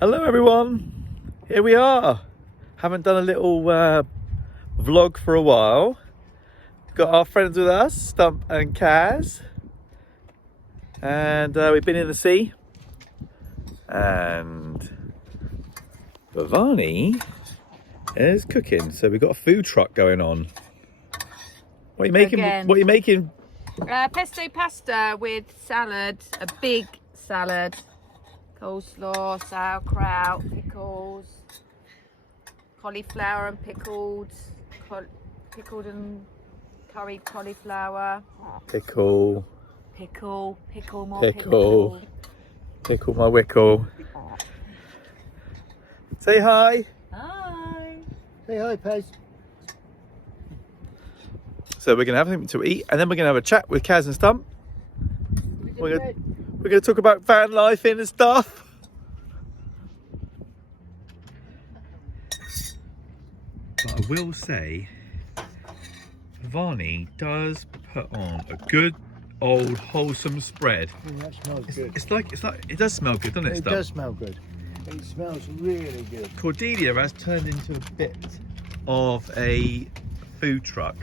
Hello everyone, here we are. Haven't done a little vlog for a while. Got our friends with us, Stump and Caz, and we've been in the sea. And Bhavani is cooking, so we've got a food truck going on. What are you making? Again. What are you making? Pesto pasta with salad, a big salad, coleslaw, sauerkraut, pickles, cauliflower and pickled and curried cauliflower. Pickle. Pickle more Pickle. Pickle my wickle. Say hi. Hi. Say hi, Pez. So we're gonna have something to eat, and then we're gonna have a chat with Caz and Stump. We're gonna talk about van life and stuff. But I will say, Varney does put on a good old wholesome spread. That smells good. It's like it does smell good, doesn't it? It Stump? does smell good. It smells really good. Cordelia has turned into a bit of a food truck.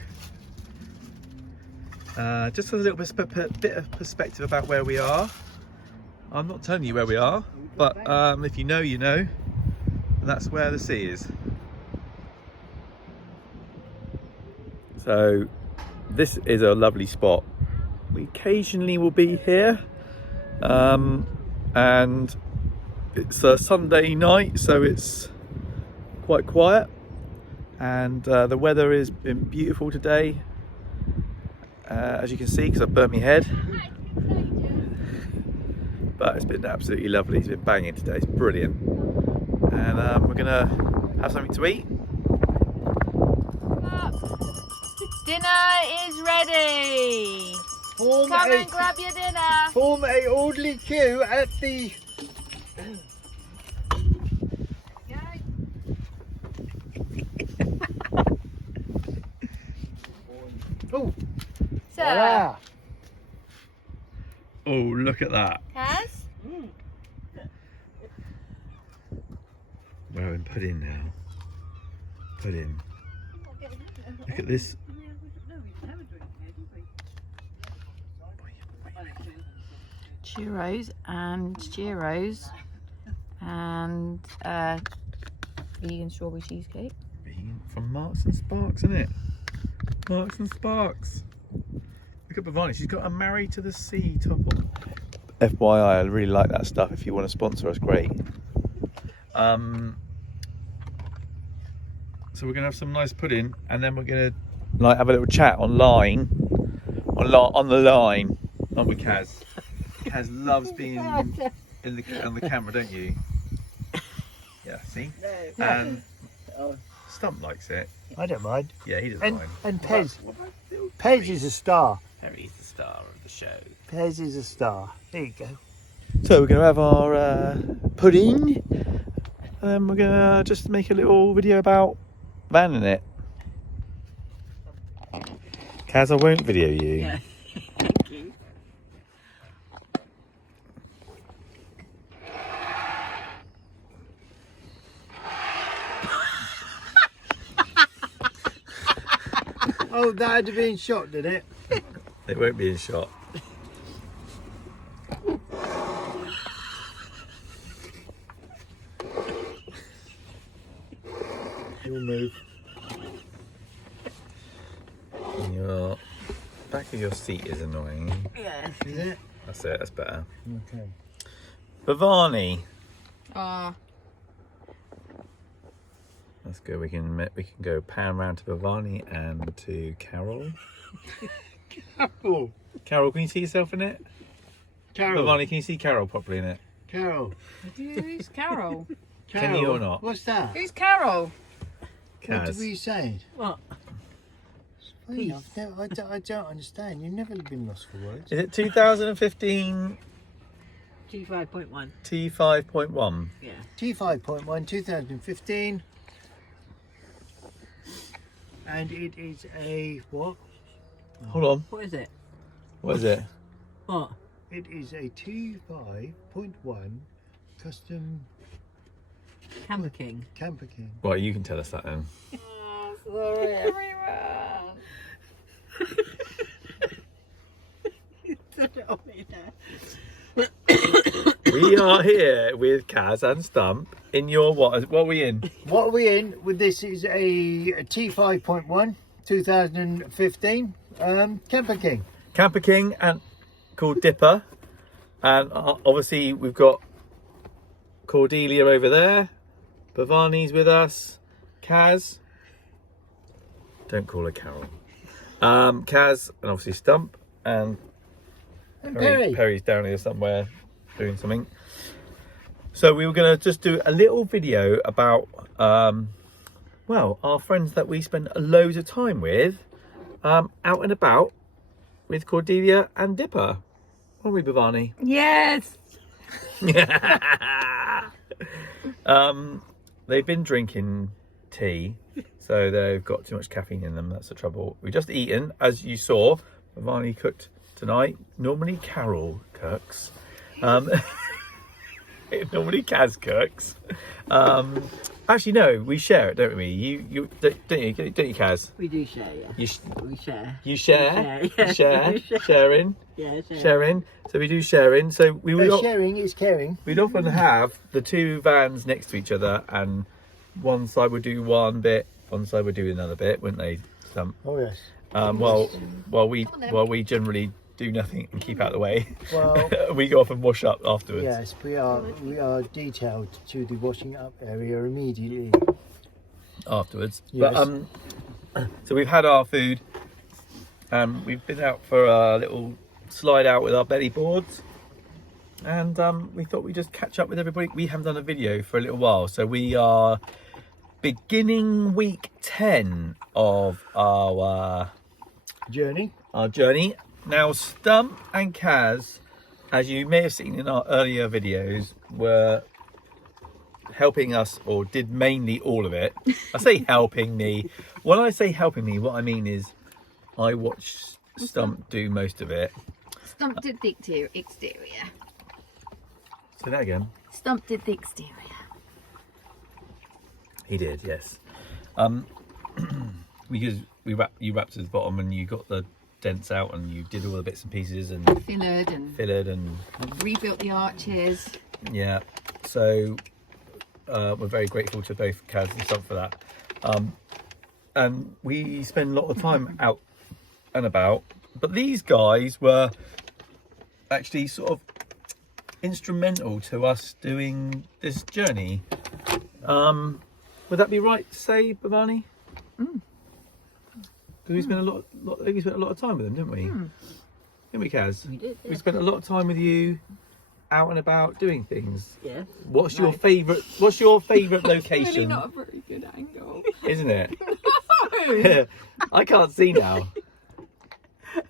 Just a little bit of perspective about where we are. I'm not telling you where we are, but if you know, you know. And that's where the sea is. So this is a lovely spot. We occasionally will be here, and it's a Sunday night, so it's quite quiet, and the weather has been beautiful today, as you can see, because I've burnt my head. But it's been absolutely lovely. It's been banging today. It's brilliant, and we're gonna have something to eat. Dinner is ready. Come and grab your dinner. Form a orderly queue at the... Oh, So, voila. Oh, look at that. Caz? We're having pudding now. Pudding. Look at this. Churros and vegan strawberry cheesecake. From Marks and Sparks, isn't it? Marks and Sparks. Look at Bhavani, she's got a Married to the Sea top on. FYI, I really like that stuff. If you want to sponsor us, great. So we're gonna have some nice pudding, and then we're gonna like have a little chat on the line, aren't we, Caz? Kaz loves being on the camera, don't you? Yeah, see? And Stump likes it. I don't mind. Yeah, he doesn't And, mind. and Pez. Pez is a star. Perry's the star of the show. Pez is a star. There you go. So we're going to have our pudding, and then we're going to just make a little video about vanning it. Kaz, I won't video you. Yeah. Thank you. Oh, that had to be in shot, did it? It won't be in shot. You'll move. Your back of your seat is annoying. Yeah. Is it? That's it, that's better. Okay. Bhavani. That's good. We can go pan round to Bhavani and to Carol. Carol. Carol, can you see yourself in it? Carol. Bhavani, can you see Carol properly in it? Carol. Who's Carol? Can you or not? What's that? Who's Carol? What did Kaz. we say? What? Wait, I don't understand. You've never been lost for words. Is it 2015 G5.1. T5.1? Yeah. T5.1 2015. And it is a what? Hold on. What is it? What is it? What? It is a T5.1 custom Camper King. Camper King. Well, you can tell us that then. Oh, sorry, everyone. We are here with Caz and Stump in your what are we in? What are we in? With this is a T5.1 2015 Camper King. Camper King and called Dipper, and obviously we've got Cordelia over there. Bhavani's with us. Caz. Don't call her Carol. Caz and obviously Stump and Perry. Perry's down here somewhere doing something. So we were going to just do a little video about well, our friends that we spend loads of time with out and about with Cordelia and Dipper. Aren't we, Bhavani? Yes. They've been drinking tea, so they've got too much caffeine in them. That's the trouble. We've just eaten, as you saw. Bhavani cooked tonight. Normally Carol cooks. Normally Caz cooks. Actually, no, we share it, don't we? You don't you, Caz? We do share, yeah. We share. You share? Yeah. Share? Sharing? Yeah, share. Sharing. So we do sharing. So we would Sharing is caring. we'd often have the two vans next to each other, and one side would do one bit, one side would do another bit, wouldn't they? Oh yes. While we generally do nothing and keep out of the way. Well, We go off and wash up afterwards. yes, we are detailed to the washing up area immediately. Afterwards. Yes. But so we've had our food, and we've been out for a little slide out with our belly boards, and we thought we'd just catch up with everybody. We haven't done a video for a little while, so we are beginning week 10 of our Journey. journey. Now, Stump and Caz, as you may have seen in our earlier videos, were helping us, or did mainly all of it. I say helping me. When I say helping me, what I mean is I watched Stump do most of it. Stump did the exterior. Say that again. Stump did the exterior. He did, yes. Because you wrapped to the bottom and you got the dents out and you did all the bits and pieces and Fillered and rebuilt the arches. yeah. So we're very grateful to both Caz and Stump for that. And we spend a lot of time out and about, but these guys were actually sort of instrumental to us doing this journey. Would that be right to say, Bhavani? Because we spent a lot of time with them, didn't we? Didn't we, Caz? We did. We spent a lot of time with you, out and about doing things. Yeah. What's your favourite location? Really not a very good angle. Isn't it? I can't see now.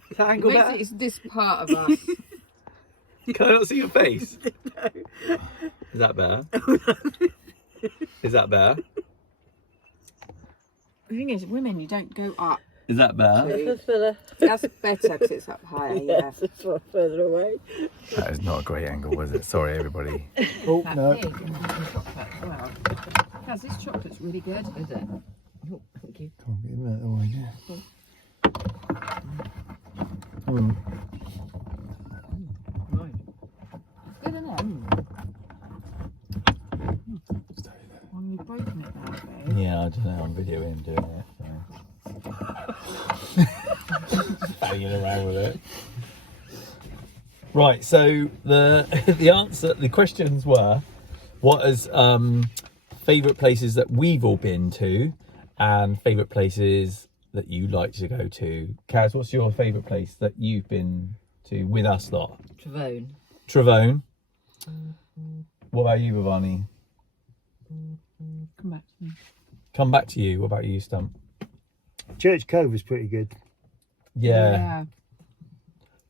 Is that angle better? Basically, it's this part of us. Can I not see your face? Is that better? Is that better? The thing is, women, you don't go up. Is that better? That's better because it's up higher. Yeah. It's far further away. That is not a great angle, was it? Sorry, everybody. Oh That no. pig and chocolate as well. Kaz, this chocolate's really good. Is it? Oh, thank you. Can't get that away, yeah. Good, isn't it? Well, you've broken it now, babe. Yeah, I don't know. I'm videoing him doing it. So. Banging around with it. Right. So the questions were, what is favourite places that we've all been to, and favourite places that you like to go to. Kaz, what's your favourite place that you've been to with us lot? Travone. Travone. What about you, Bhavani? Come back to me. Come back to you. What about you, Stump? Church Cove was pretty good. Yeah. I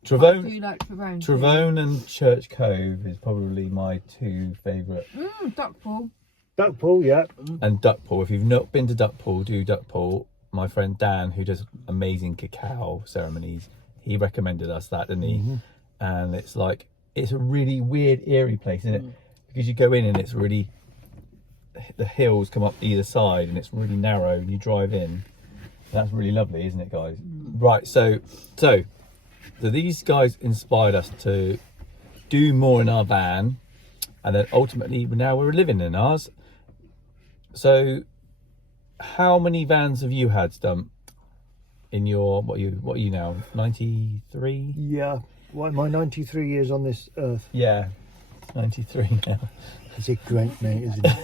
Travone. do like Travone. Travone and Church Cove is probably my two favourite. Duckpool. Duckpool, yeah. And Duckpool. If you've not been to Duckpool, do Duckpool. My friend Dan, who does amazing cacao ceremonies, he recommended us that, didn't he? And it's like, it's a really weird, eerie place, isn't it? Because you go in and it's really, the hills come up either side, and it's really narrow, and you drive in. That's really lovely, isn't it, guys? Right, so these guys inspired us to do more in our van, and then ultimately now we're living in ours. So how many vans have you had, Stump, in your, what are you now, 93? Yeah. Why am I 93 years on this earth? Yeah, 93 now. It's a great mate, isn't it?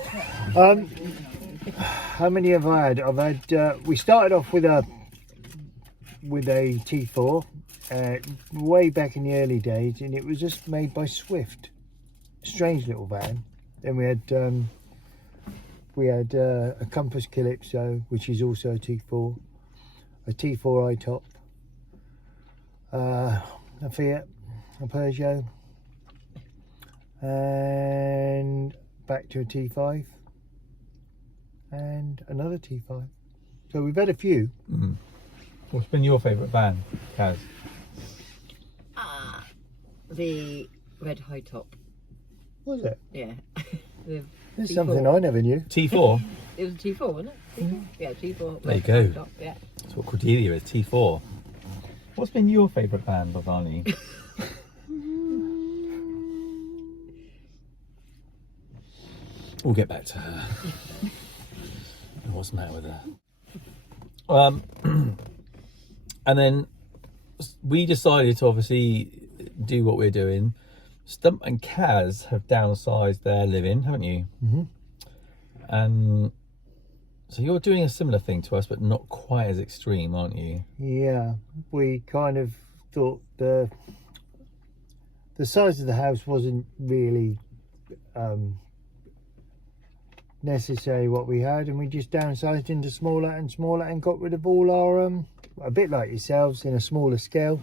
How many have I had? I've had. We started off with a T4 way back in the early days, and it was just made by Swift. Strange little van. Then we had a Compass Calypso, which is also a T4, a T4 I-top, a Fiat, a Peugeot, and back to a T5 and another T5. So we've had a few. What's been your favourite van, Caz? The red high top. Was it? Yeah. There's something I never knew. T4? It was a T4, wasn't it? T4? Yeah, T4. There you red go. high top, yeah. That's what Cordelia is, T4. What's been your favourite van, Bhavani? We'll get back to her. What's the matter with her? And then we decided to obviously do what we're doing. Stump and Caz have downsized their living, haven't you? And so you're doing a similar thing to us, but not quite as extreme, aren't you? Yeah, we kind of thought the size of the house wasn't really necessary what we had, and we just downsized into smaller and smaller and got rid of all our a bit like yourselves in a smaller scale,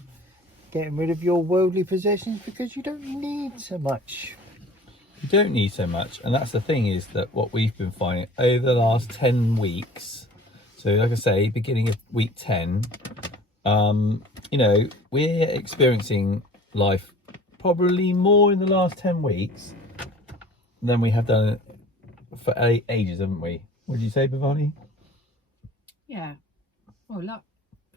getting rid of your worldly possessions because you don't need so much. You don't need so much, and that's the thing, is that what we've been finding over the last 10 weeks, so like I say, beginning of week 10, you know, we're experiencing life probably more in the last 10 weeks than we have done for ages, haven't we? What did you say, Bhavani? Yeah. Well,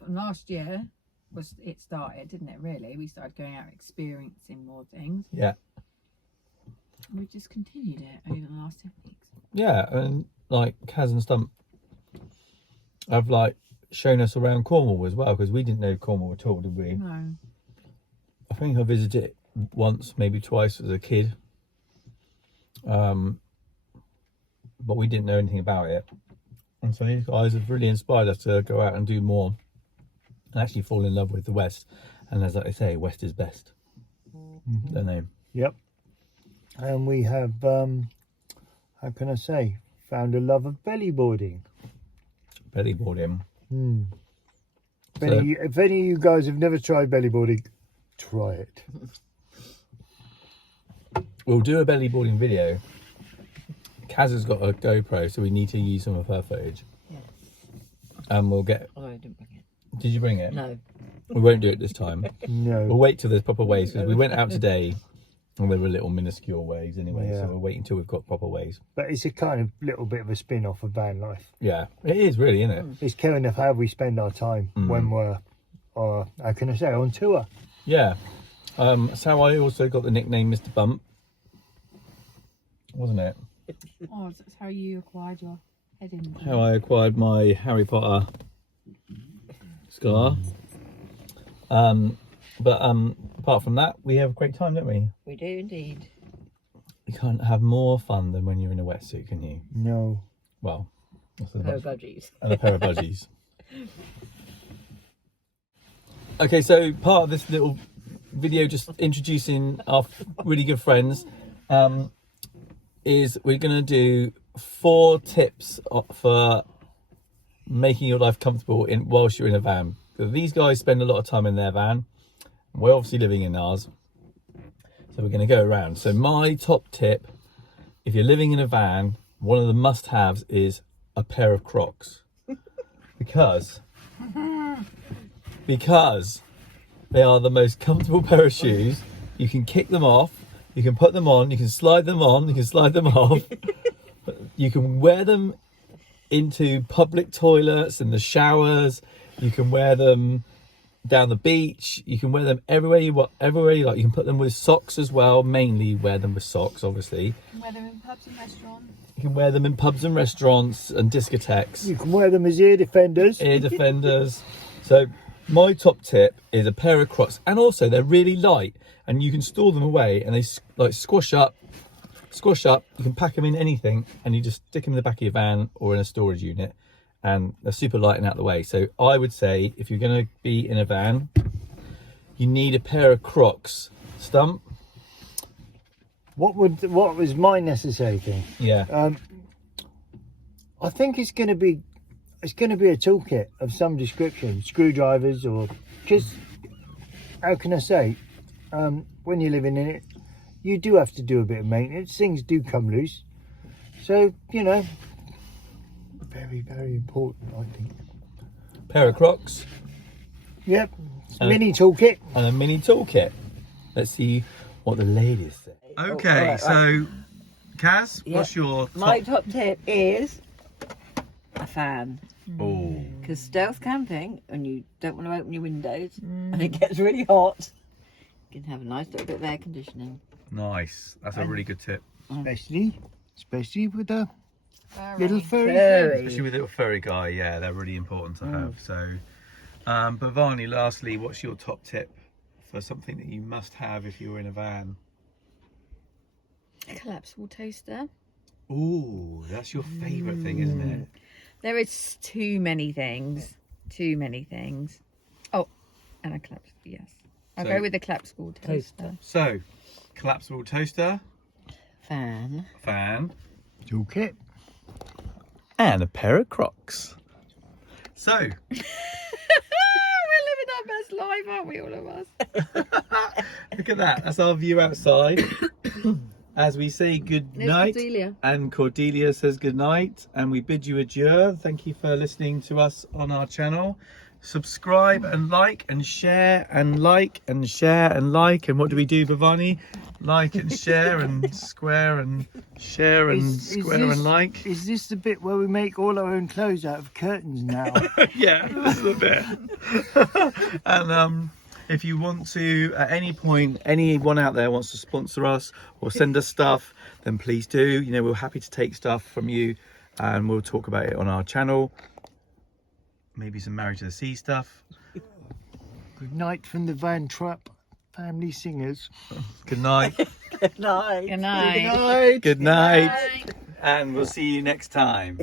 last year was it started, didn't it? Really, we started going out experiencing more things. Yeah. We just continued it over the last 10 weeks. Yeah, and like Caz and Stump have like shown us around Cornwall as well, because we didn't know Cornwall at all, did we? No. I think I visited it once, maybe twice as a kid, but we didn't know anything about it. And so these guys have really inspired us to go out and do more and actually fall in love with the West. And as I say, West is best. Don't they? Yep. And we have, how can I say, found a love of belly boarding. Belly boarding. If any of you guys have never tried belly boarding, try it. We'll do a belly boarding video. Kaz has got a GoPro, so we need to use some of her footage. Yeah. And we'll get... Oh, I didn't bring it. Did you bring it? No. We won't do it this time. No. We'll wait till there's proper waves, because we went out today and there were little minuscule waves anyway, Yeah. so we'll wait until we've got proper waves. But it's a kind of little bit of a spin-off of van life. Yeah, it is really, isn't it? It's kind of how we spend our time when we're, how can I say, on tour. Yeah. That's how I also got the nickname Mr. Bump, wasn't it? Oh, that's how you acquired your head injury. How I acquired my Harry Potter scar. But apart from that, we have a great time, don't we? We do indeed. You can't have more fun than when you're in a wetsuit, can you? No. Well, that's Pair of budgies. and a pair of budgies. Okay, so part of this little video, just introducing our really good friends, is we're going to do 4 tips for making your life comfortable whilst you're in a van. So these guys spend a lot of time in their van. We're obviously living in ours, so we're going to go around. So my top tip, if you're living in a van, one of the must-haves is a pair of Crocs, because they are the most comfortable pair of shoes. You can kick them off, you can put them on, you can slide them on, you can slide them off. You can wear them into public toilets and the showers. You can wear them down the beach. You can wear them everywhere you want, everywhere you like. You can put them with socks as well. Mainly wear them with socks, obviously. Whether in pubs and restaurants. You can wear them in pubs and restaurants and discotheques. You can wear them as ear defenders. Ear defenders. So my top tip is a pair of Crocs, and also they're really light, and you can store them away, and they like squash up. You can pack them in anything, and you just stick them in the back of your van or in a storage unit, and they're super light and out of the way. So I would say if you're going to be in a van, you need a pair of Crocs. Stump? What was my necessary thing? Yeah. I think it's going to be a toolkit of some description, screwdrivers, or just, how can I say, when you're living in it, you do have to do a bit of maintenance. Things do come loose, so you know, very, very important, I think. Pair of Crocs. Yep, mini toolkit. And a mini toolkit. Let's see what the ladies say. Okay, right, so Caz, Yeah. what's your My top tip is a fan. Oh, Because stealth camping, and you don't want to open your windows, and it gets really hot, you can have a nice little bit of air conditioning. nice. That's a really good tip. Especially with a Very. little furry. Especially with a little furry guy, yeah, they're really important to have. So, but Varney, lastly, what's your top tip for something that you must have if you're in a van? A collapsible toaster. Ooh, that's your favourite thing, isn't it? There is too many things. Oh, and a collapsible, yes. I'll So- go with the collapsible toaster. So, collapsible toaster, Fan. fan, Toolkit. and a pair of Crocs. So, We're living our best life, aren't we, all of us? look at that. That's our view outside. As we say good There's night. Cordelia. And Cordelia says good night, and we bid you adieu. Thank you for listening to us on our channel. Subscribe and like and share and like and share and like. And what do we do, Bhavani? Like and share and square and share and square and like. Is this the bit where we make all our own clothes out of curtains now? Yeah, this is a bit. And if you want to, at any point, anyone out there wants to sponsor us or send us stuff, then please do. You know, we're happy to take stuff from you, and we'll talk about it on our channel. Maybe some Married to the Sea stuff. Good night from the Van Trapp family singers. Good night. Good night. Good night. Good night. Good night. And we'll see you next time.